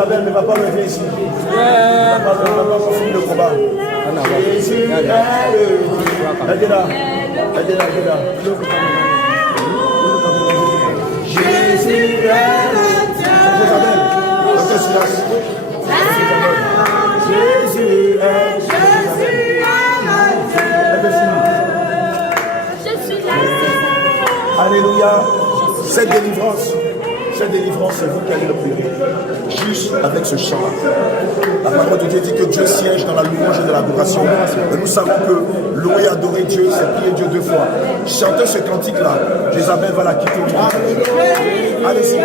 Jézabel ne va pas lever ici. Ne va pas finir le combat. Jésus est le Dieu. Aidez-la. Aidez-la. Jésus est le Dieu. Jézabel, restez silence. Jésus est le Dieu. Je suis là. Alléluia. Cette délivrance, c'est vous qui allez le prier. Juste avec ce chant-là. La parole de Dieu dit que Dieu siège dans la louange et de l'adoration. Et nous savons que louer et adorer Dieu, c'est prier Dieu deux fois. Chantez ce cantique-là. Jézabel va la quitter. Allez-y.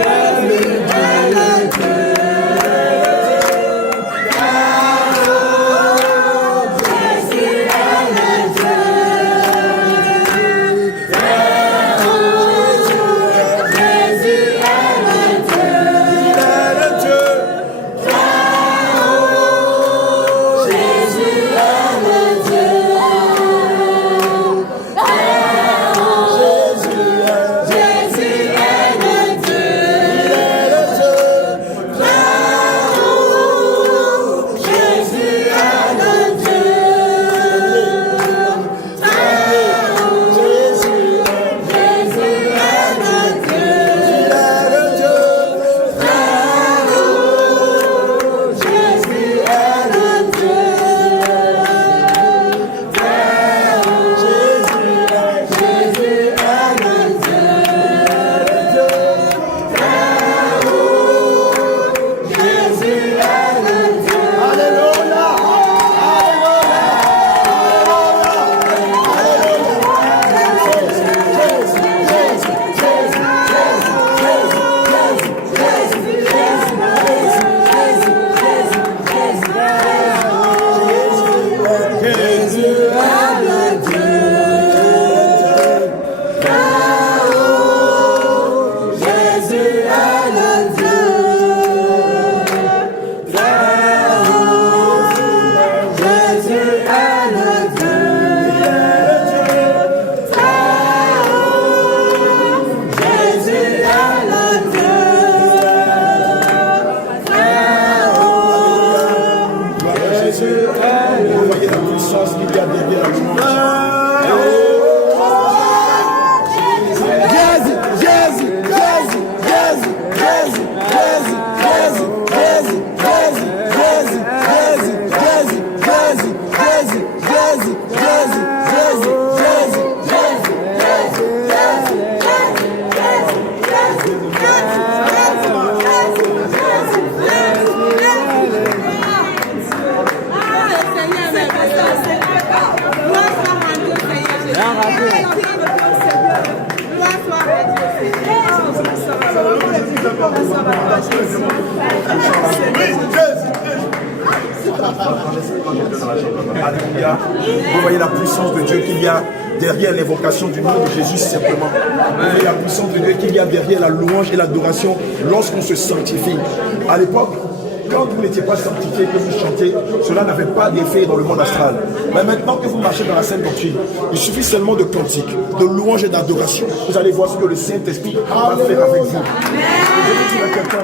la louange. Alléluia. Vous voyez la puissance de Dieu qu'il y a derrière l'évocation du nom de Jésus simplement. Vous voyez la puissance de Dieu qu'il y a derrière la louange et l'adoration lorsqu'on se sanctifie. À l'époque, quand vous n'étiez pas sanctifié, que vous chantez, cela n'avait pas d'effet dans le monde astral. Mais maintenant que vous marchez dans la sainte doctrine, il suffit seulement de cantiques, de louanges et d'adoration. Vous allez voir ce que le Saint-Esprit va faire avec vous. Je veux dire à quelqu'un,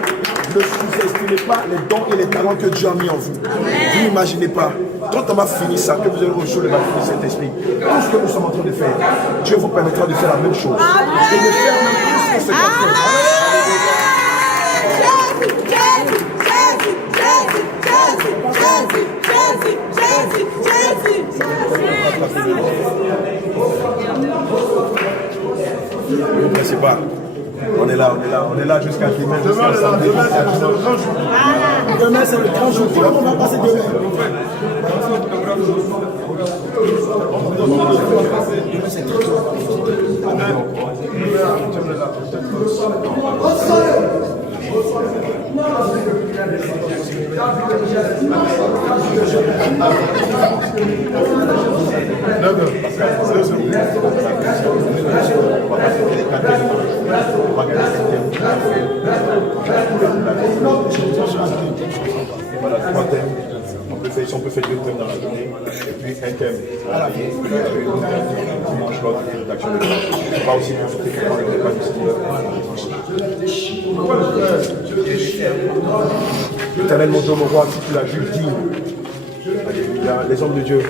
ne sous-estimez pas les dons et les talents que Dieu a mis en vous. Vous n'imaginez pas. Quand on va finir ça, que vous allez recevoir le baptême du Saint-Esprit, tout ce que nous sommes en train de faire, Dieu vous permettra de faire la même chose. Et de faire même plus que ce qu'on fait. Ne vous pressez pas. On est là jusqu'à demain. Demain, c'est le grand jour. Demain, c'est le grand jour. Comment on va passer demain? Voilà, 3 thèmes. On peut faire 2 thèmes dans la journée, et puis un thème à la vie, dimanche l'autre, et l'action de grâce. On va aussi consulter comment le repas du Seigneur. L'Éternel, mon Dieu, mon roi, si tu l'as vu digne. Alléluia. Les hommes de Dieu,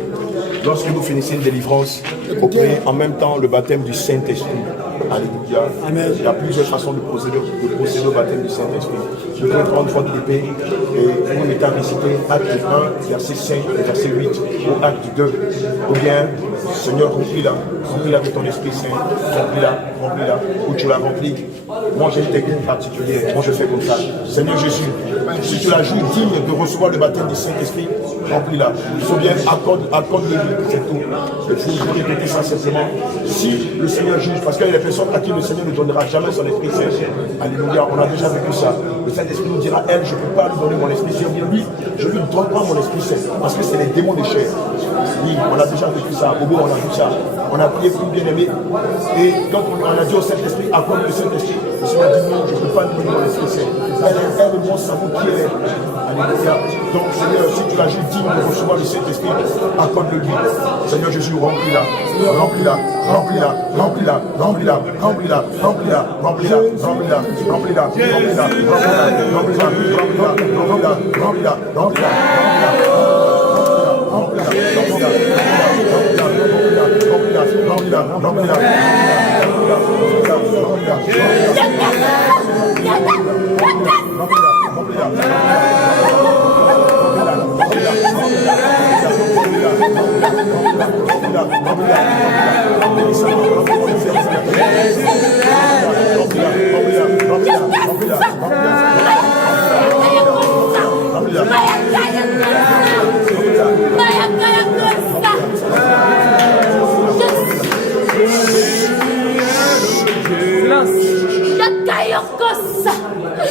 lorsque vous finissez une délivrance, vous prenez en même temps le baptême du Saint-Esprit. Alléluia. Amen. Il y a plusieurs façons de procéder au baptême du Saint-Esprit. Vous pouvez prendre votre épée et vous mettez à réciter acte 1, verset 5 et verset 8, ou acte 2. Ou bien, Seigneur, remplis-la avec ton Esprit Saint, remplis-la, où tu l'as rempli. Moi, j'ai une technique particulière. Moi, je fais comme ça. Seigneur Jésus, si tu la joues digne de recevoir le baptême du Saint-Esprit, remplis-la. Il faut bien accorde-le lui, c'est tout. Il faut répéter ça simplement. Si le Seigneur juge, parce qu'il y a des personnes à qui le Seigneur ne donnera jamais son Esprit Saint. Alléluia, on a déjà vécu ça. Le Saint-Esprit nous dira, elle, je ne peux pas lui donner mon Esprit Saint. Lui, je lui donne pas mon Esprit Saint, parce que c'est les démons de chair. Oui, on a déjà vécu ça. Au bout, on a vu ça. On a prié pour bien aimé. Et donc, on a dit au Saint-Esprit, accorde le Saint-Esprit. Le Seigneur a dit non, je ne peux pas lui donner mon Esprit Saint. Elle est mon cerveau qui est. Alléluia. Donc, Seigneur, si tu l'as juste digne de recevoir le Saint-Esprit, accorde-le lui. Seigneur Jésus, remplis-la. Remplis-la. Remplis-la. Remplis-la. Remplis-la. Remplis-la. Remplis-la. Remplis-la. Remplis-la. Remplis-la. Remplis-la. Remplis-la. Remplis-la. Remplis-la. Remplis-la.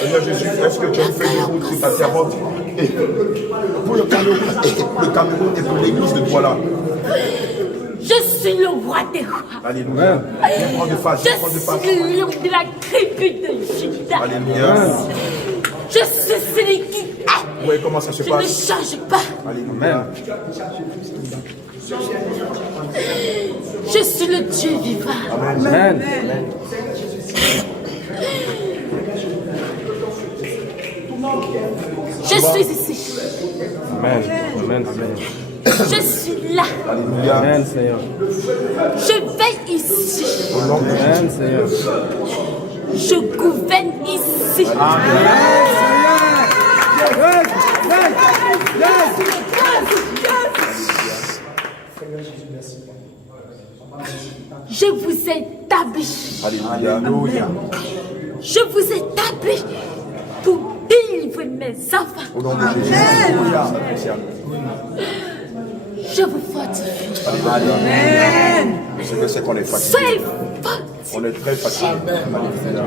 Seigneur Jésus, est-ce que tu as fait des routes pour ta servante et pour le Cameroun et pour l'église de Douala? Je suis le roi des rois. Alléluia. Prends de face. Je suis le lion de la tribu de Juda. Alléluia. Je suis celui qui est. Vous voyez comment ça se passe? Je ne change pas. Alléluia. Je suis le Dieu vivant. Amen. Je suis ici. Amen. Amen. Amen. Je suis là. Alléluia. Amen, Seigneur. Je veille ici. Au nom de Jésus. Amen, Seigneur. Je gouverne ici. Je vous établis. Alléluia. Je vous établis pour délivrer mes enfants. Au nom de Jésus. Alléluia. Je vous fortifie. Amen. C'est que c'est qu'on est fatigué. Soyez fortifiés. On est très fatigué. Alléluia.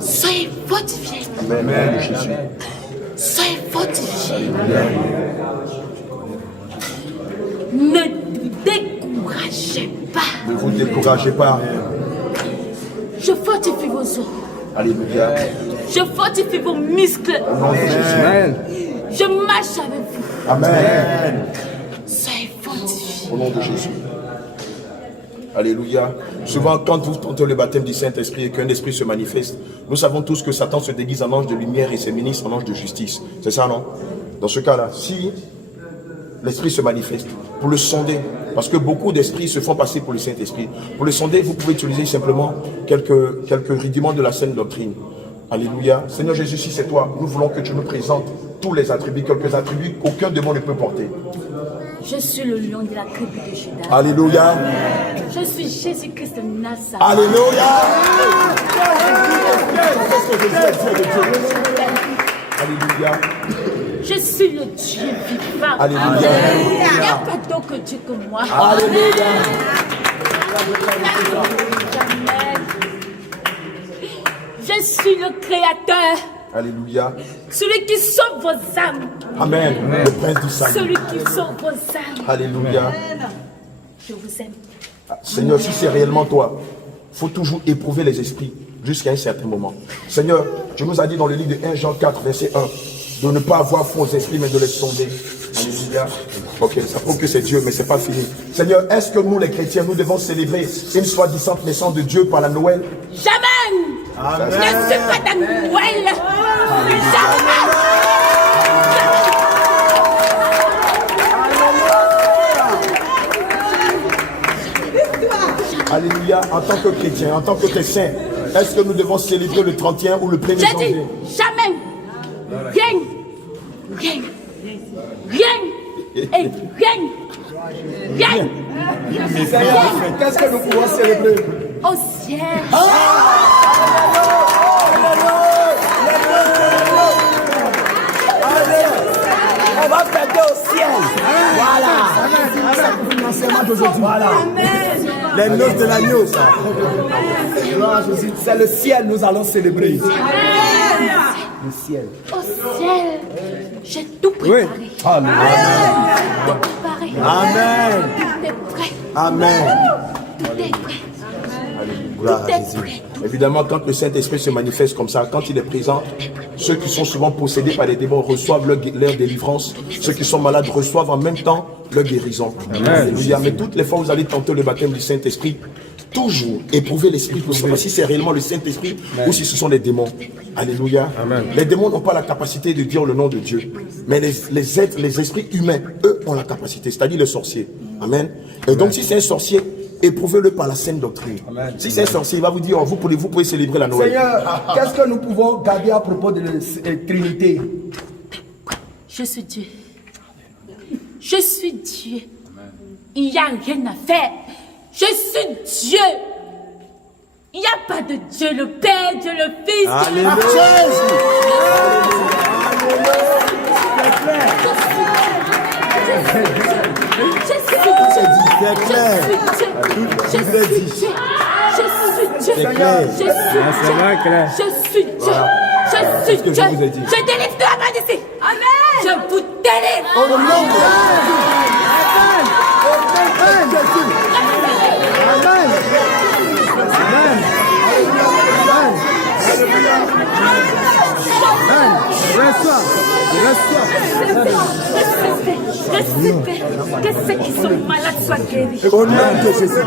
Soyez fortifiés. Amen. Jésus. Soyez fortifiés. Ne vous découragez pas. Ne vous découragez pas. Je fortifie vos os. Alléluia. Je fortifie vos muscles. Au nom de Jésus. Amen. Je marche avec vous. Amen. Soyez fortifiés. Au nom de Jésus. Alléluia. Souvent, quand vous tentez le baptême du Saint-Esprit et qu'un esprit se manifeste, nous savons tous que Satan se déguise en ange de lumière et ses ministres en ange de justice. C'est ça, non? Dans ce cas-là, si l'esprit se manifeste, pour le sonder, parce que beaucoup d'esprits se font passer pour le Saint-Esprit. Pour le sonder, vous pouvez utiliser simplement quelques rudiments de la saine doctrine. Alléluia. Seigneur Jésus, si c'est toi, nous voulons que tu nous présentes tous les attributs, quelques attributs qu'aucun démon ne peut porter. Je suis le lion de la tribu de Juda. Alléluia. Je suis Jésus-Christ de Nazareth. Alléluia. Alléluia. Je suis le Dieu vivant. Alléluia. Il n'y a pas d'autre Dieu que moi. Alléluia. Amen. Je suis le Créateur. Alléluia. Celui qui sauve vos âmes. Amen. Le prince du salut. Celui qui sauve vos âmes. Alléluia. Je vous aime. Seigneur, si c'est réellement toi, il faut toujours éprouver les esprits jusqu'à un certain moment. Seigneur, tu nous as dit dans le livre de 1 Jean 4, verset 1, de ne pas avoir faux esprits, mais de les sonder. Alléluia. Ok, ça prouve que c'est Dieu, mais c'est pas fini. Seigneur, est-ce que nous, les chrétiens, nous devons célébrer une soi-disant naissance de Dieu par la Noël? Jamais. Amen. Je ne suis pas dans Noël. Jamais. Alléluia. En tant que chrétien, en tant que chrétien, est-ce que nous devons célébrer le 31 ou le 1er J'ai dit janvier? jamais. Rien. Rien. Rien. Et rien. Rien. Qu'est-ce que nous pouvons célébrer? Au ciel. On va fêter au ciel. Voilà. L'enseignement d'aujourd'hui. Voilà. Les noces de l'agneau, ça. C'est le ciel, nous allons célébrer. Le ciel. Au ciel. J'ai tout préparé. Amen. Tout préparé. Amen. Tout est prêt. Amen. Tout est prêt. Gloire Tout à est Jésus. prêt. Évidemment, quand le Saint-Esprit se manifeste comme ça, quand il est présent, ceux qui sont souvent possédés par les démons reçoivent leur délivrance. Ceux qui sont malades reçoivent en même temps leur guérison. Alléluia. Mais toutes les fois où vous allez tenter le baptême du Saint-Esprit, toujours éprouver l'Esprit pour savoir si c'est réellement le Saint-Esprit ou si ce sont les démons. Alléluia. Les démons n'ont pas la capacité de dire le nom de Dieu. Mais les êtres, les esprits humains, eux, ont la capacité, c'est-à-dire les sorciers. Amen. Et donc, si c'est un sorcier, éprouvez-le par la saine doctrine. Si c'est un sorcier, il va vous dire, oh, vous pouvez célébrer la Noël. Seigneur, qu'est-ce que nous pouvons garder à propos de la Trinité? Je suis Dieu. Je suis Dieu. Il n'y a rien à faire. Je suis Dieu. Il n'y a pas de Dieu le Père, Dieu le Fils. Alléluia. C'est clair. Je suis Dieu. Je suis clair. C'est ce que je vous ai dit. Je délivre de la main d'ici. Amen. Je vous délivre. Au nom de Jésus. Amen. Reçois. Je Que ceux qui sont malades soient guéris. Au nom de Jésus.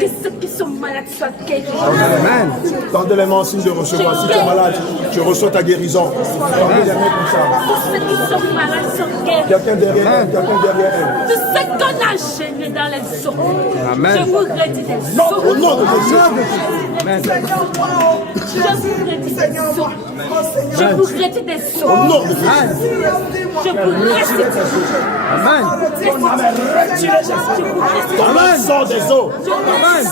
Que ceux qui sont malades soient guéris. Amen. Tendez les mains en signe de recevoir. Si tu es malade, tu reçois ta guérison. Tendez les mains comme ça. Tous ceux qui sont malades sont guéris. Quelqu'un derrière elle, quelqu'un derrière elle. Tous ceux qu'on a gênés dans les eaux. Amen. Je vous redis des Non, eaux. au nom de Jésus. Amen. Je vous redis des eaux. Je vous redis des Au eaux. nom de Jésus. Je vous redis des eaux. Amen. Ton âme sort des eaux.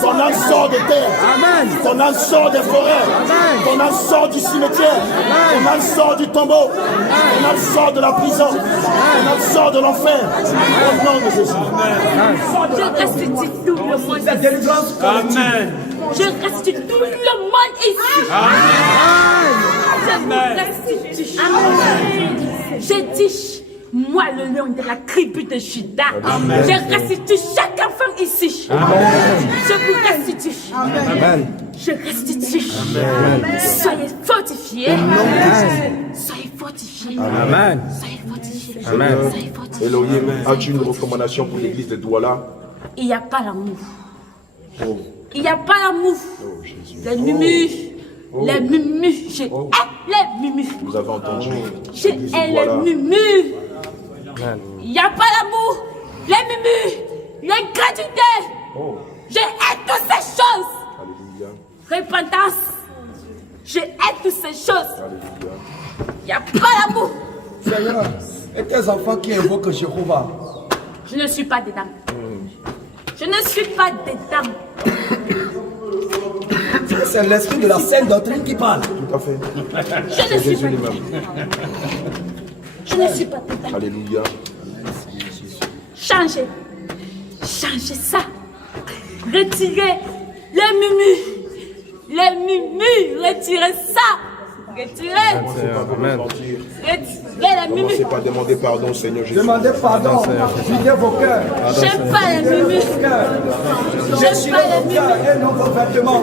Ton âme sort des terres. Amen. Ton âme sort des forêts. Ton âme sort du cimetière. Ton âme sort du tombeau. Ton âme sort de la prison. Ton âme sort de l'enfer. Au nom de Jésus. Je restitue tout le monde ici. Amen. Je restitue tout le monde ici. Je vous restitue. Je dis, moi le lion de la tribu de Juda, je restitue chaque enfant ici. Je vous restitue. Amen. Je restitue. Soyez fortifiés. Soyez fortifiés. Amen. Soyez fortifiés. Amen. Soyez fortifiés. Elohim, as-tu une recommandation pour l'église de Douala? Il n'y a pas l'amour. Oh, Il n'y a pas l'amour. Jésus. Les mumus. Les mumus. Je hais les mumus. Vous avez entendu. Je hais les mumus. Il n'y a pas l'amour. Les mumus. L'ingratitude. Je hais toutes ces choses. Alléluia. Repentance. Je hais toutes ces choses. Alléluia. Il n'y a pas l'amour. Seigneur, et tes enfants qui invoquent Jéhovah, Je ne suis pas dedans. Je ne suis pas dedans. c'est l'esprit de la sainte doctrine qui parle. Tout à fait. Je ne suis Jésus pas lui-même. dedans. Je ne suis pas dedans. Alléluia. Changez. Changez ça. Retirez les mumus. Les mumus. Retirez ça. Retirez. Amen. Retirez les mumus. Commencez par demander pardon au Seigneur Jésus. Demandez pardon, videz vos cœurs. J'aime pas les mumus. J'aime Déchirez pas les vos cœurs mumus. et non vos vêtements.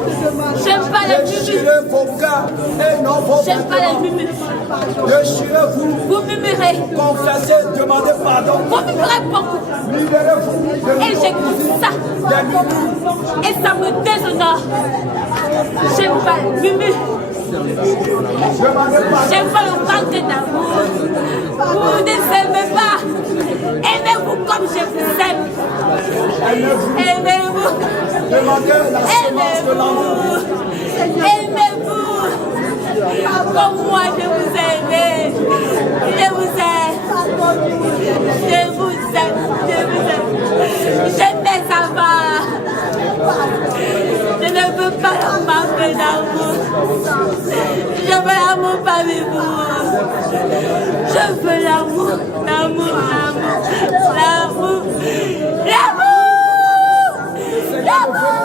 J'aime pas les mumus. Déchirez vos cœurs et non vos J'aime pas les vêtements. mumus. Déchirez-vous, Vous murmurez. confessez, demandez pardon. Vous murmurez beaucoup. Libérez-vous de Et j'écoute ça. des mumus. Et ça me déshonore. J'aime pas les mumus. Demandez pardon. J'aime pas le manque d'amour. Vous ne s'aimez pas. Aimez-vous comme je vous aime. Aimez-vous. Demandez la semence de l'amour. Aimez-vous. Comme moi je vous aime. Je vous aime. Je vous aime. Je vous aime. Je fais ça va. Je ne veux pas le manque d'amour. Je veux l'amour parmi vous. Je veux l'amour, l'amour, l'amour, l'amour, l'amour,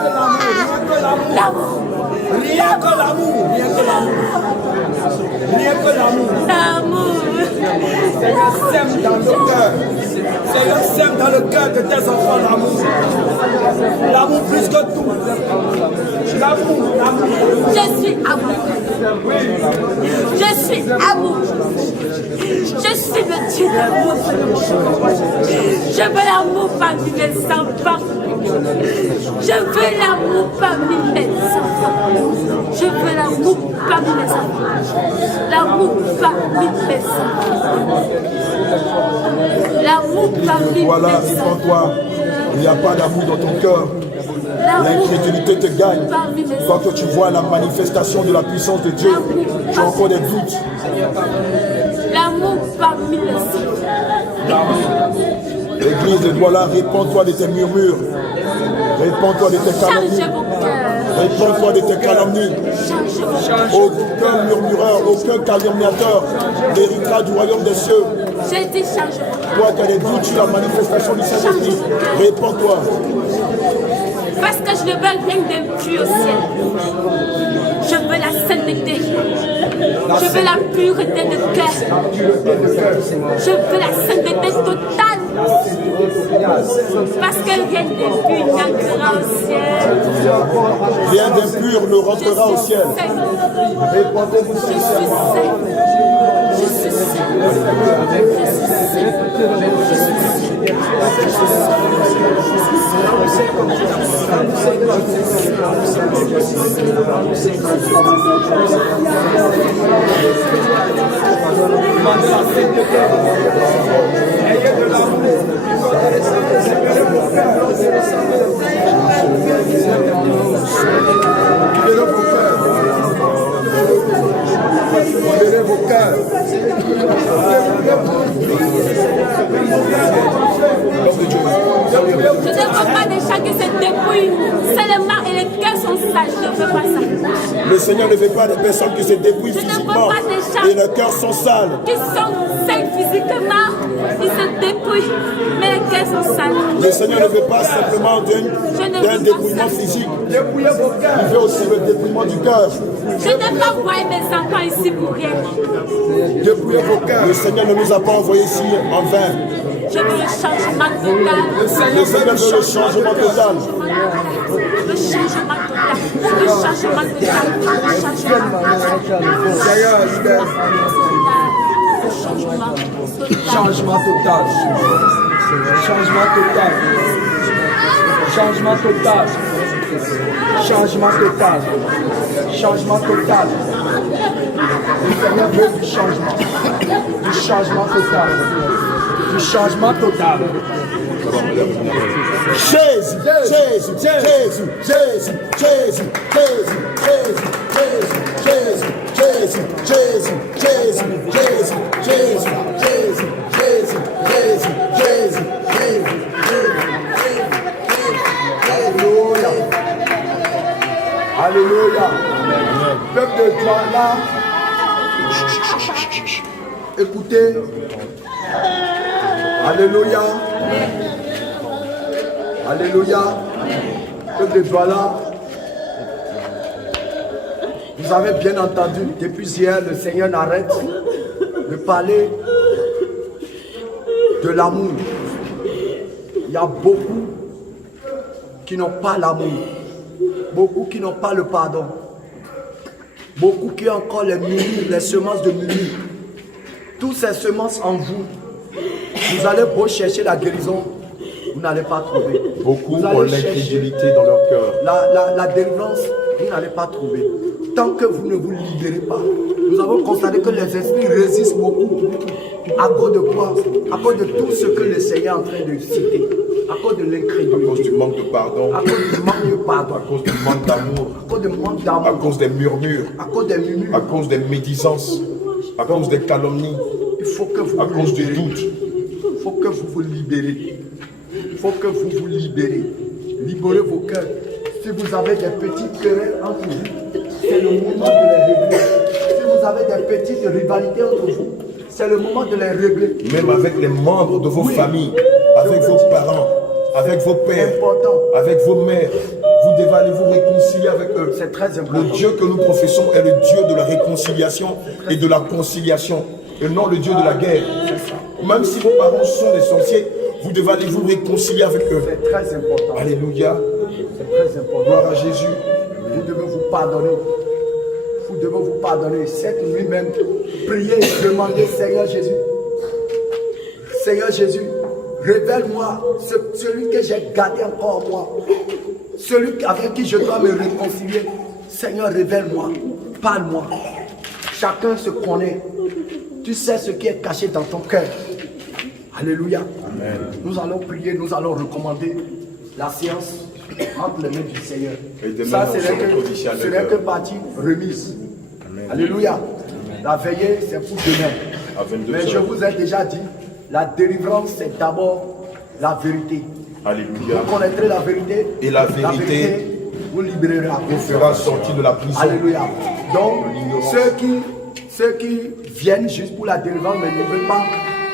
l'amour, Rien que l'amour. Rien que l'amour. Rien que l'amour. l'amour. Seigneur, sème dans le cœur. Seigneur, sème dans le cœur de tes enfants l'amour. L'amour plus que tout. L'amour, l'amour. Je suis amour. Je suis amour. Je suis le Dieu d'amour. Je veux l'amour parmi mes enfants. Je veux l'amour parmi mes enfants. Je veux l'amour parmi mes enfants. L'amour parmi mes enfants. L'amour parmi Voilà, mes enfants. réponds-toi. Il n'y a pas d'amour dans ton cœur. L'incrédulité te gagne. Quand tu vois la manifestation de la puissance de Dieu, tu as encore des doutes. L'amour parmi les enfants. L'église de Douala, réponds-toi de tes murmures. Réponds-toi de tes calomnies. Changez vos cœurs. Réponds-toi de tes calomnies. Changez vos cœurs. Aucun murmureur, aucun calomniateur n'héritera du royaume des cieux. J'ai dit changez vos cœurs. Toi qui as des doutes sur la manifestation du Saint-Esprit, réponds-toi. Parce que je ne veux rien d'impur au ciel. Je veux la sainteté. Je veux la pureté de cœur. Je veux la sainteté totale. Parce que rien d'impur n'entrera au ciel. Rien d'impur ne rentrera au ciel. Je suis saint. Répondez-vous Je suis sincèrement. saint. Je suis saint. Libérez vos cœurs. Je ne veux pas des chats qui se dépouillent seulement et les cœurs sont sales. Je ne veux pas ça. Le Seigneur ne veut pas des personnes qui se dépouillent Je ne veux physiquement pas des chats et leurs cœurs sont sales. qui sont sains physiquement, ils se dépouillent, mais les cœurs sont sales. Le Seigneur ne veut pas simplement d'un dépouillement physique. Il veut aussi le dépouillement du cœur. Je n'ai pas envoyé mes enfants ici pour rien. Dépouillez vos cœurs. Le Seigneur ne nous a pas envoyés ici en vain. Je veux le changement total. Le Seigneur veut le changement total. Le changement total. Le changement total. Le changement Changement total. Changement total. Changement total. Changement total. Changement total. Le Seigneur veut du changement. Du changement total. Du changement total. Jésus, Jésus, Jésus, Jésus, Jésus, Jésus, Jésus, Jésus, Jésus, Jésus, Jésus, Jésus, Jésus, Jésus, Jésus, Jésus, Jésus, Jésus, Alléluia. Alléluia. Peuple de Dieu là, écoutez. Alléluia. Alléluia. Peuple de Dieu là, vous avez bien entendu, depuis hier, le Seigneur n'arrête de parler de l'amour. Il y a beaucoup qui n'ont pas l'amour, beaucoup qui n'ont pas le pardon, beaucoup qui ont encore les murmures, les semences de murmures. Toutes ces semences en vous, vous allez beau chercher la guérison, vous n'allez pas trouver. Beaucoup ont l'incrédulité dans leur cœur. La délivrance, vous n'allez pas trouver. Tant que vous ne vous libérez pas, nous avons constaté que les esprits résistent beaucoup. À cause de quoi? À cause de tout ce que le Seigneur est en train de citer. À cause de l'incrédulité. À cause du manque de pardon. À cause du manque de pardon. À cause du manque d'amour. À cause du manque d'amour. À cause des murmures. À cause des murmures. À cause des médisances. À cause des calomnies. Il faut que vous à vous cause libérez. du doute. Il faut que vous vous libérez. Il faut que vous vous libérez. Libérez vos cœurs. Si vous avez des petites querelles entre vous, c'est le moment de les régler. Si vous avez des petites rivalités entre vous, c'est le moment de les régler. Même avec les membres de vos Oui. familles, avec vos parents, avec vos pères, Important. avec vos mères, vous devez aller vous réconcilier avec eux. C'est très Le important. Dieu que nous professons est le Dieu de la réconciliation et de la conciliation, et non le Dieu de la guerre. Même si vos parents sont des sorciers, vous devez aller vous réconcilier avec eux. C'est très important. Alléluia. C'est très important. Gloire à Jésus. Vous devez vous pardonner. Vous devez vous pardonner. Cette nuit même, priez et demandez, Seigneur Jésus. Seigneur Jésus, révèle-moi celui que j'ai gardé encore en moi. Celui avec qui je dois me réconcilier. Seigneur, révèle-moi. Parle-moi. Chacun se connaît. Tu sais ce qui est caché dans ton cœur. Alléluia. Amen. Nous allons prier, nous allons recommander la séance entre les mains du Seigneur. Et demain, Ça, on ce se n'est retrouve ici à que, 9 heures. partie remise. Amen. Alléluia. La veillée, c'est pour demain. À 22 Mais je heures. vous ai déjà dit, la délivrance, c'est d'abord la vérité. Alléluia. Vous connaîtrez la vérité. Et la vérité vous libérera. Vous fera sortir de la prison. Alléluia. Donc, ceux qui viennent juste pour la délivrance, mais ne veulent pas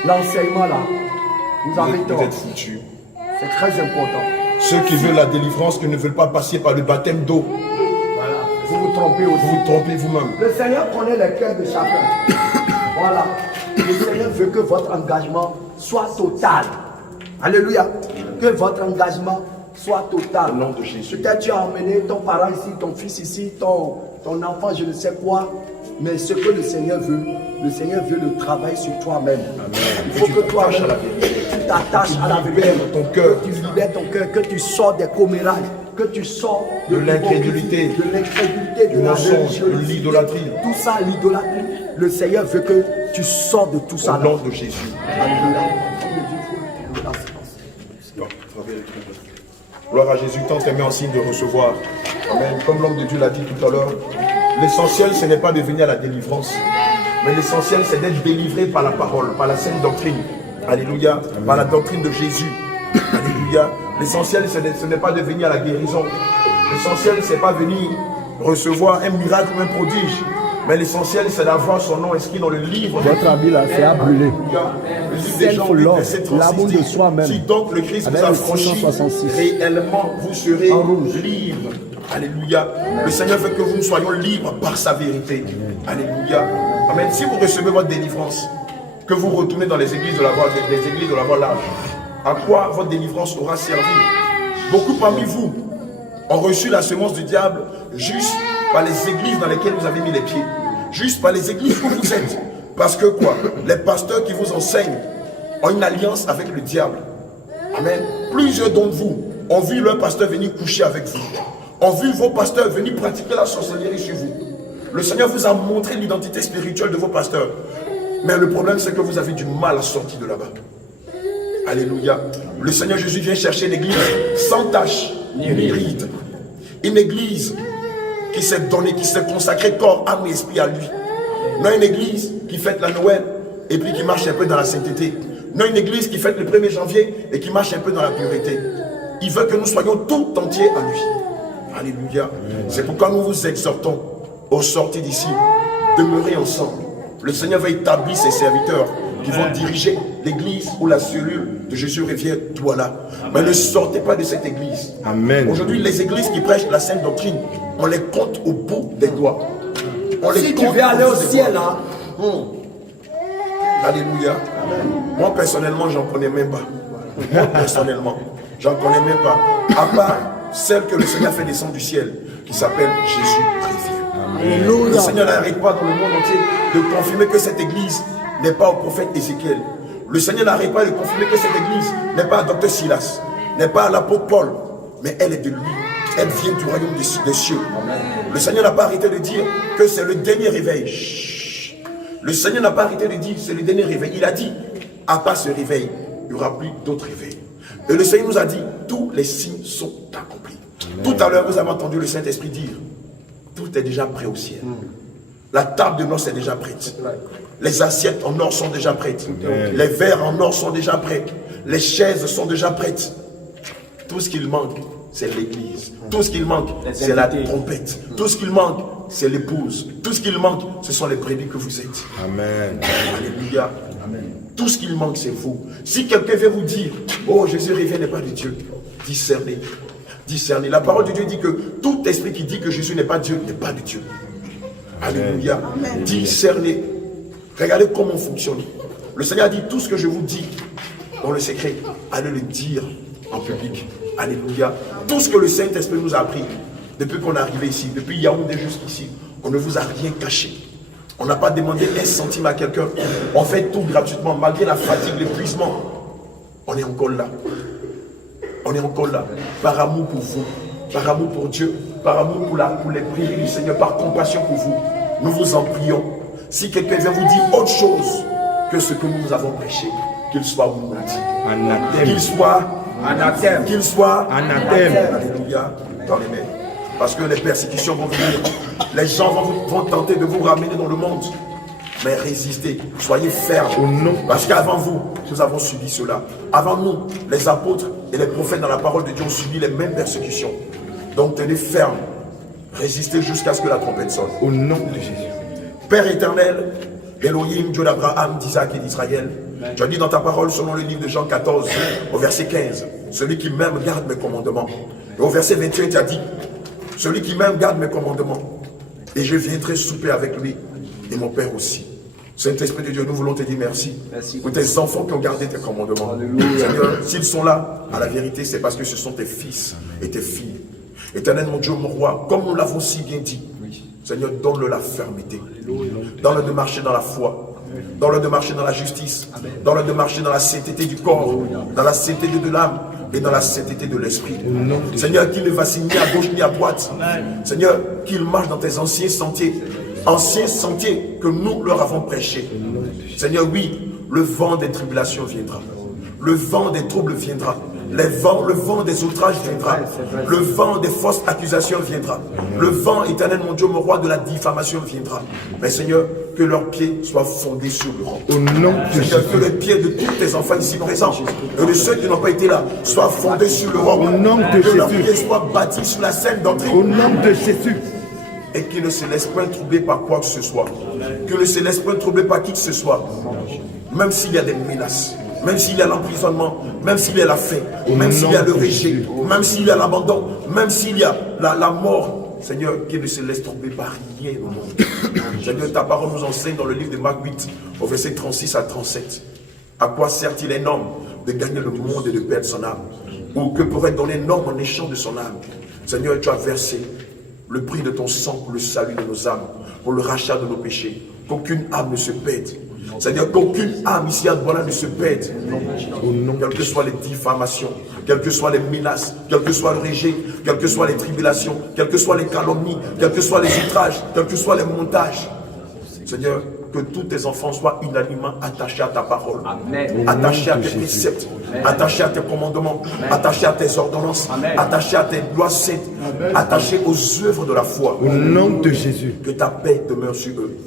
l'enseignement là, vous avez Vous tort. êtes foutus. C'est très important. Ceux qui veulent la délivrance, qui ne veulent pas passer par le baptême d'eau, Voilà. Vous vous trompez aussi. vous vous trompez vous-même. Le Seigneur connaît les cœurs de chacun. Voilà. Le Seigneur veut que votre engagement soit total. Alléluia. Que votre engagement soit total. Au nom de Jésus. Peut-être tu as emmené ton parent ici, ton fils ici, ton enfant, je ne sais quoi. Mais ce que le Seigneur veut, le Seigneur veut le travail sur toi-même. Il faut que toi-même, tu t'attaches à la vérité, que tu libères ton cœur, que tu sors des commérages, que tu sors de l'incrédulité, du mensonge, de l'idolâtrie. Tout ça, l'idolâtrie. Le Seigneur veut que tu sors de tout ça. Au nom de Jésus. Gloire à Jésus, tant t'aimer en signe de recevoir. Amen. Comme l'homme de Dieu l'a dit tout à l'heure, l'essentiel, ce n'est pas de venir à la délivrance, mais l'essentiel, c'est d'être délivré par la parole, par la sainte doctrine. Alléluia. Amen. Par la doctrine de Jésus. Alléluia. L'essentiel, ce n'est pas de venir à la guérison. L'essentiel, ce n'est pas venir recevoir un miracle ou un prodige. Mais l'essentiel, c'est d'avoir son nom inscrit dans le livre. Votre ami là, c'est à brûler. L'amour de soi-même. Si donc le Christ vous a franchi, réellement, vous serez libre. Alléluia. Le Seigneur veut que nous soyons libres par sa vérité. Alléluia. Amen. Si vous recevez votre délivrance, que vous retournez dans les églises de la voie large, à quoi votre délivrance aura servi? Beaucoup parmi vous ont reçu la semence du diable juste par les églises dans lesquelles vous avez mis les pieds, juste par les églises où vous êtes. Parce que quoi? Les pasteurs qui vous enseignent ont une alliance avec le diable. Amen. Plusieurs d'entre vous ont vu leur pasteur venir coucher avec vous, ont vu vos pasteurs venir pratiquer la sorcellerie sur vous. Le Seigneur vous a montré l'identité spirituelle de vos pasteurs. Mais le problème, c'est que vous avez du mal à sortir de là-bas. Alléluia. Le Seigneur Jésus vient chercher une église sans tache ni ride. Une église qui s'est donnée, qui s'est consacrée corps, âme et esprit à lui. Non une église qui fête la Noël et puis qui marche un peu dans la sainteté. Non une église qui fête le 1er janvier et qui marche un peu dans la pureté. Il veut que nous soyons tout entiers à lui. Alléluia. C'est pourquoi nous vous exhortons au sortir d'ici. Demeurez ensemble. Le Seigneur va établir ses serviteurs qui vont diriger l'église ou la cellule de Jésus Rivière Douala. Mais ne sortez pas de cette église. Amen. Aujourd'hui, les églises qui prêchent la sainte doctrine, on les compte au bout des doigts. On les si compte tu veux aller au ciel, là. Alléluia. Moi, personnellement, j'en connais même pas. Moi, personnellement, j'en connais même pas. À part celle que le Seigneur fait descendre du ciel, qui s'appelle Jésus Rivière. Le Seigneur n'arrête pas dans le monde entier de confirmer que cette église n'est pas au prophète Ézéchiel. Le Seigneur n'arrête pas de confirmer que cette église n'est pas à Dr Silas, n'est pas à l'apôtre Paul, mais elle est de lui. Elle vient du royaume des cieux. Le Seigneur n'a pas arrêté de dire que c'est le dernier réveil. Chut. Le Seigneur n'a pas arrêté de dire c'est le dernier réveil. Il a dit, à part ce réveil, il n'y aura plus d'autres réveils. Et le Seigneur nous a dit, tous les signes sont accomplis. Tout à l'heure, vous avez entendu le Saint-Esprit dire, tout est déjà prêt au ciel. La table de noces est déjà prête. Les assiettes en or sont déjà prêtes. Les verres en or sont déjà prêts. Les chaises sont déjà prêtes. Tout ce qu'il manque, c'est l'église. Tout ce qu'il manque, c'est la trompette. Tout ce qu'il manque, c'est l'épouse. Tout ce qu'il manque, ce sont les brebis que vous êtes. Amen. Alléluia. Amen. Tout ce qu'il manque, c'est vous. Si quelqu'un vient vous dire, oh, Jésus Rivière n'est pas de Dieu, discernez. Discernez. La parole de Dieu dit que tout esprit qui dit que Jésus n'est pas Dieu, n'est pas de Dieu. Alléluia. Discernez. Regardez comment on fonctionne. Le Seigneur a dit tout ce que je vous dis dans le secret, allez le dire en public. Alléluia. Tout ce que le Saint-Esprit nous a appris depuis qu'on est arrivé ici, depuis Yaoundé jusqu'ici, on ne vous a rien caché. On n'a pas demandé un centime à quelqu'un. On fait tout gratuitement, malgré la fatigue, l'épuisement. On est encore là. On est encore là. Par amour pour vous, par amour pour Dieu, par amour pour les prières du Seigneur, par compassion pour vous. Nous vous en prions. Si quelqu'un vient vous dire autre chose que ce que nous avons prêché, qu'il soit maudit, qu'il soit anathème, qu'il soit anathème. Alléluia. Dans les mains. Parce que les persécutions vont venir. Les gens vont tenter de vous ramener dans le monde. Mais résistez, soyez fermes. Parce qu'avant vous, nous avons subi cela. Avant nous, les apôtres et les prophètes dans la parole de Dieu ont subi les mêmes persécutions. Donc tenez ferme. Résistez jusqu'à ce que la trompette sonne. Au nom de Jésus. Père éternel, Elohim, Dieu d'Abraham, d'Isaac et d'Israël, tu as dit dans ta parole selon le livre de Jean 14, au verset 15, celui qui m'aime garde mes commandements. Et au verset 21, tu as dit, celui qui m'aime garde mes commandements. Et je viendrai souper avec lui et mon Père aussi. Saint-Esprit de Dieu, nous voulons te dire merci. Pour tes enfants qui ont gardé tes commandements. Seigneur, s'ils sont là, à la vérité, c'est parce que ce sont tes fils et tes filles. Éternel, mon Dieu, mon roi, comme nous l'avons si bien dit, Seigneur, donne-le la fermeté. Donne-le de marcher dans la foi. Donne-leur de marcher dans la justice. Donne-leur de marcher dans la sainteté du corps, dans la sainteté de l'âme et dans la sainteté de l'esprit. Seigneur, qu'il ne vacille ni à gauche ni à droite. Seigneur, qu'il marche dans tes anciens sentiers que nous leur avons prêchés. Seigneur, oui, le vent des tribulations viendra. Le vent des troubles viendra. Le vent des outrages viendra. Le vent des fausses accusations viendra. Le vent, éternel mon Dieu, mon roi, de la diffamation viendra. Mais Seigneur, que leurs pieds soient fondés sur le roc. Au nom de Jésus. Seigneur, que les pieds de tous tes enfants ici présents et de ceux qui n'ont pas été là soient fondés sur le roc. Au nom de que leurs Jésus. pieds soient bâtis sur la saine doctrine. Au nom de Jésus. Et qu'ils ne se laissent pas troubler par quoi que ce soit. Qu'ils ne se laissent pas troubler par qui que ce soit. Même s'il y a des menaces. Même s'il y a l'emprisonnement, même s'il y a la faim, même s'il y a le rejet, même s'il y a l'abandon, même s'il y a la mort, Seigneur, qu'il ne se laisse tromper par rien au monde. Seigneur, ta parole nous enseigne dans le livre de Marc 8, au verset 36 à 37. À quoi sert-il un homme de gagner le monde et de perdre son âme? Ou que pourrait donner un homme en échange de son âme? Seigneur, tu as versé le prix de ton sang pour le salut de nos âmes, pour le rachat de nos péchés, qu'aucune âme ne se perde. C'est-à-dire qu'aucune âme ici à Douala ne se perde. Quelles que soient les diffamations, quelles que soient les menaces, quel que soit le rejet, quelles que soient les tribulations, quelles que soient les calomnies, quels que soient les outrages, quels que soient les montages. Seigneur, que tous tes enfants soient unanimement attachés à ta parole, attachés à tes préceptes, attachés à tes commandements, attachés à tes ordonnances, attachés à tes lois saintes, attachés aux œuvres de la foi. Au nom de Jésus. Que ta paix demeure sur eux.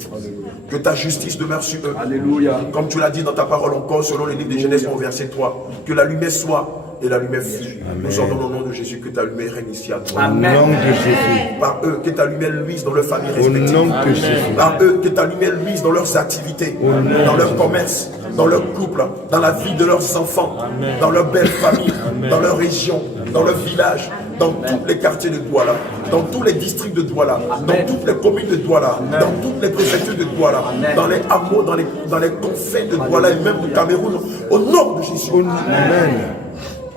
Que ta justice demeure sur eux. Alléluia. Comme tu l'as dit dans ta parole encore, selon le livre de Genèse au verset 3, que la lumière soit et la lumière fut. Nous ordonnons au nom de Jésus que ta lumière règne ici à toi. Au nom de Jésus. Par eux, que ta lumière luise dans leurs familles Au respectives. nom de Jésus. Par eux, que ta lumière luise dans leurs activités, dans leur commerce, dans leur couple, dans la vie de leurs enfants, dans leur belle famille, dans leur région, dans leur village, dans tous les quartiers de Douala, dans tous les districts de Douala, dans toutes les communes de Douala, dans toutes les préfectures de Douala, dans les hameaux, dans les confins de Douala et même du Cameroun, au nom de Jésus. Amen.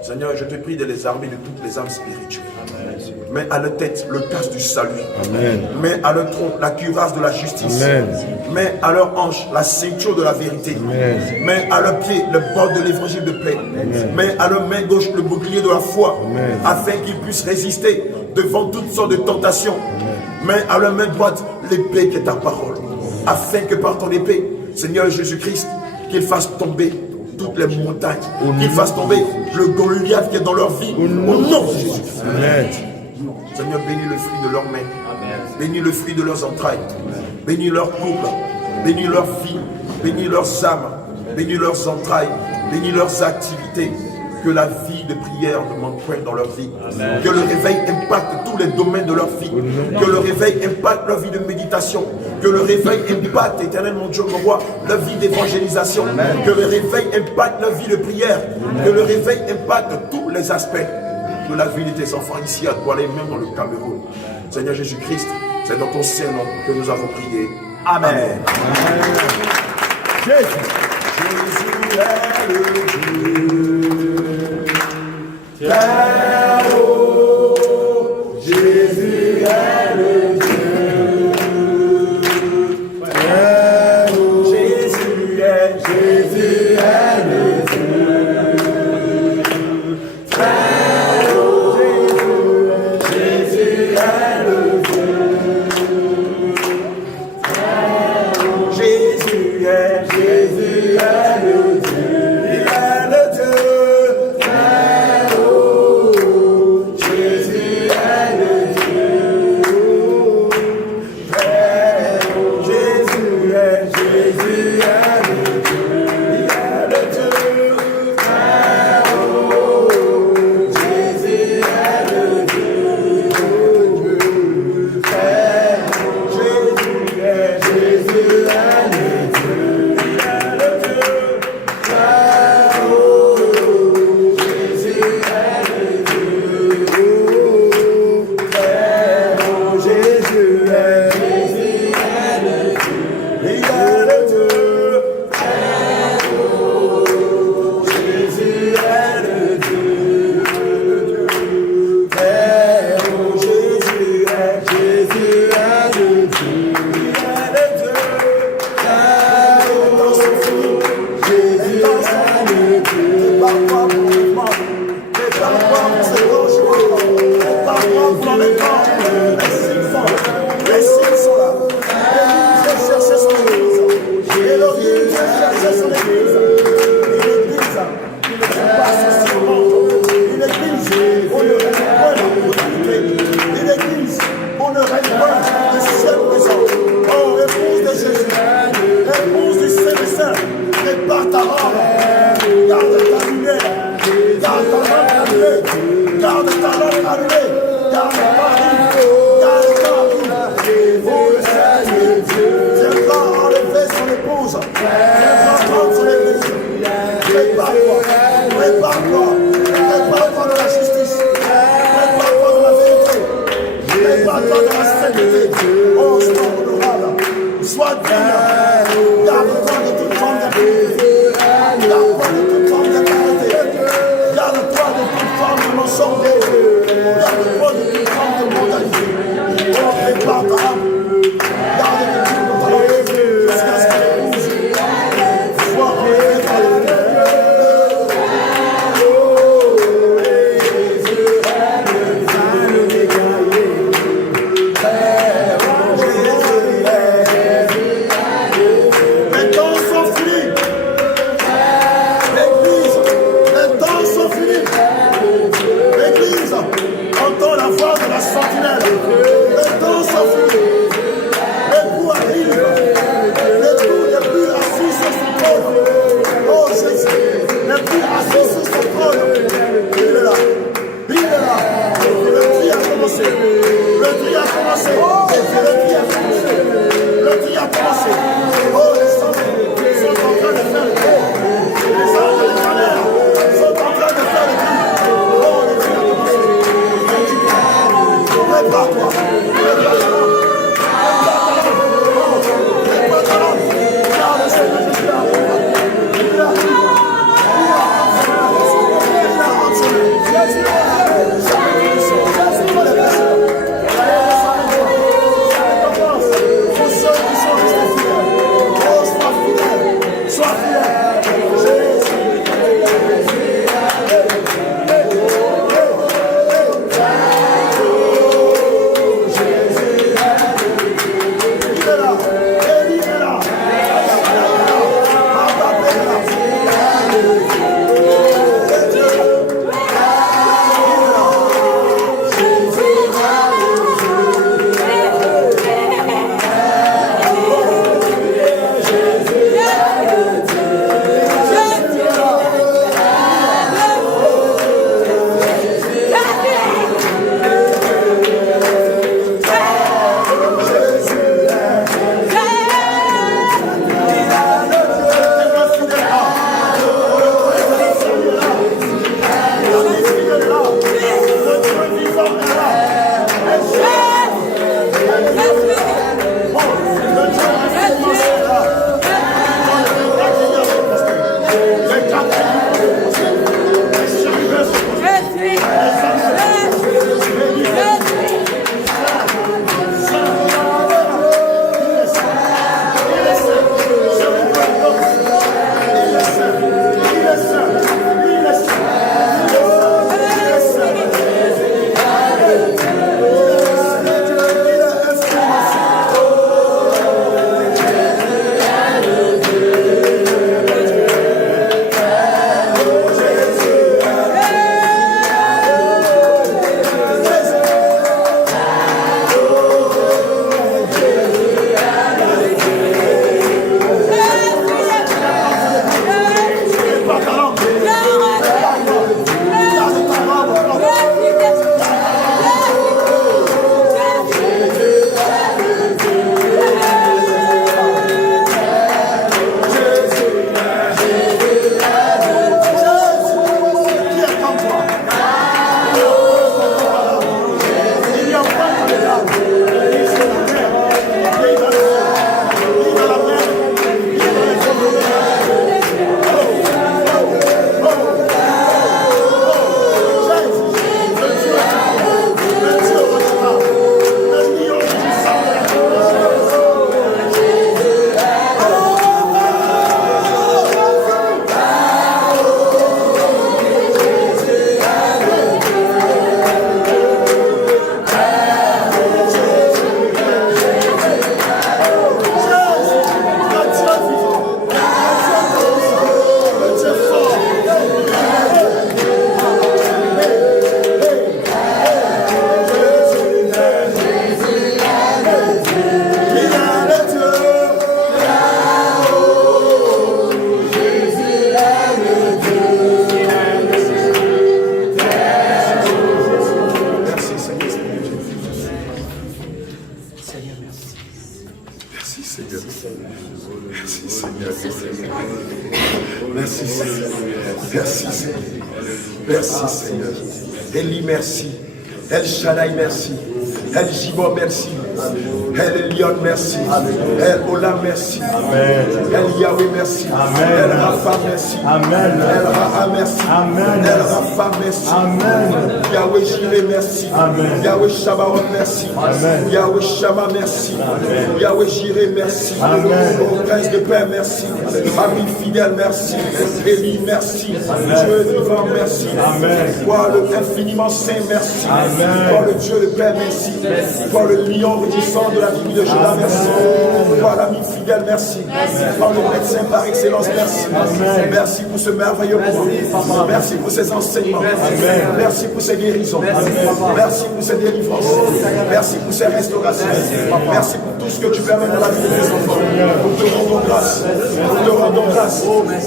Seigneur, je te prie de les armer de toutes les âmes spirituelles. Mets à leur tête le casque du salut. Amen. Mets à leur tronc la cuirasse de la justice. Amen. Mets à leur hanche la ceinture de la vérité. Amen. Mets à leurs pieds le bord de l'évangile de paix. Mets à leur main gauche le bouclier de la foi. Amen. Afin qu'ils puissent résister devant toutes sortes de tentations. Mets à leur main droite l'épée qui est ta parole. Afin que par ton épée, Seigneur Jésus-Christ, qu'ils fassent tomber toutes les montagnes, qu'ils fassent tomber le Goliath qui est dans leur vie. Au nom de Jésus. Amen. Seigneur, bénis le fruit de leurs mains. Bénis le fruit de leurs entrailles. Bénis leur couple. Bénis leur vie. Bénis leurs âmes. Bénis leurs entrailles. Bénis leurs activités. Que la vie de prière ne manque point dans leur vie. Que le réveil impacte tous les domaines de leur vie. Que le réveil impacte leur vie de méditation. Que le réveil impacte, éternel mon Dieu, mon roi, leur vie d'évangélisation. Que le réveil impacte leur vie de prière. Que le réveil impacte tous les aspects de la vie de tes enfants ici à Douala et même dans le Cameroun. Seigneur Jésus-Christ, c'est dans ton Saint-Nom que nous avons prié. Amen. Jésus. Jésus est le Dieu. Jésus est le Dieu. Jésus est le Dieu. Jésus est le Dieu. Jésus est le Dieu. Il est le Dieu. Viendra enlever son épouse. Viendra prendre son épouse. Prépare-toi. Prépare-toi. Prépare-toi de la justice. Prépare-toi de la vérité. Prépare-toi de la sainteté. Oh, sois honorable. Sois digne. Garde-toi de toute forme d'impunité. Garde-toi de toute forme d'impunité. Garde-toi de toute forme de mensonge. Garde-toi de toute forme de mondialité. Oh, prépare ta âme. Garde tes jours dans ta langue. Jusqu'à ce qu'elle épouse. Sois enlevé par les Les temps sont finis. L'église, les temps sont finis. L'église entend la voix de la sentinelle. Les temps sont finis. L'époux arrive. L'époux n'est plus assis sur son trône. Oh Jésus, l'époux assis sur son trône. Il est là. Il est là. Le tri a commencé. Le tri a commencé. Le tri a commencé. Le tri a commencé. Oh, les anges sont en train de faire le tri. Les anges de l'éternel sont en train de faire le tri. Oh, le tri a commencé. Prépare-toi. Prépare-toi. Prépare-toi. Regarde le Seigneur Jésus là. Il arrive. Merci Seigneur. Merci Seigneur. Merci Seigneur. Merci Seigneur. Eli, merci. El Shaddai, merci. El Jibor, merci. El Elion, merci. El Olam, merci. El Yahweh, merci. El Rapha, merci. El Raha, merci. El Rapha, merci. Yahweh Jireh, merci. Yahweh Shabbat, merci. Yahweh Shama, merci. Yahweh Jireh, merci. Ô Prince de paix, merci. Ami fidèle, merci. Élie, merci. Dieu vivant, merci. Toi le infiniment saint, merci. Toi le Dieu de paix, merci. Toi le lion rugissant de la tribu de Juda, merci. Toi l'ami fidèle, merci. Toi le médecin par excellence, merci. Merci pour ce merveilleux moment. Merci pour ces enseignements. Merci pour ces guérisons. Merci pour ces délivrances. Merci pour ces restaurations. Merci pour tout ce que tu permets dans la vie de tes enfants. Nous te rendons grâce. Nous te rendons grâce.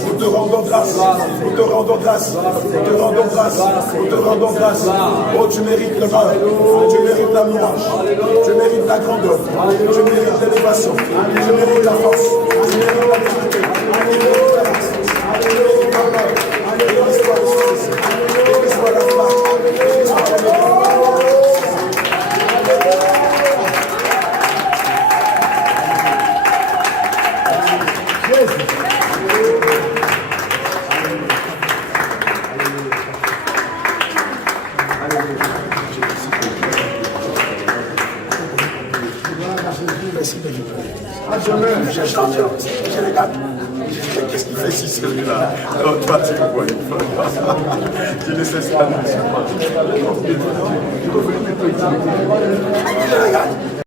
Nous te rendons grâce. Nous te rendons grâce. Nous te rendons grâce. Nous te rendons grâce. Oh, tu mérites le mal. Tu mérites la louange. Tu mérites la grandeur. Tu mérites l'élévation. Tu mérites la force. Tu mérites la vérité. Tu mérites la grâce. Tu mérites la gloire. Béni soit le Saint. Béni soit la gloire. Béni soit la gloire. Qu'est-ce qu'il fait ici celui-là? Alors toi tu le vois, tu ne cesses pas de me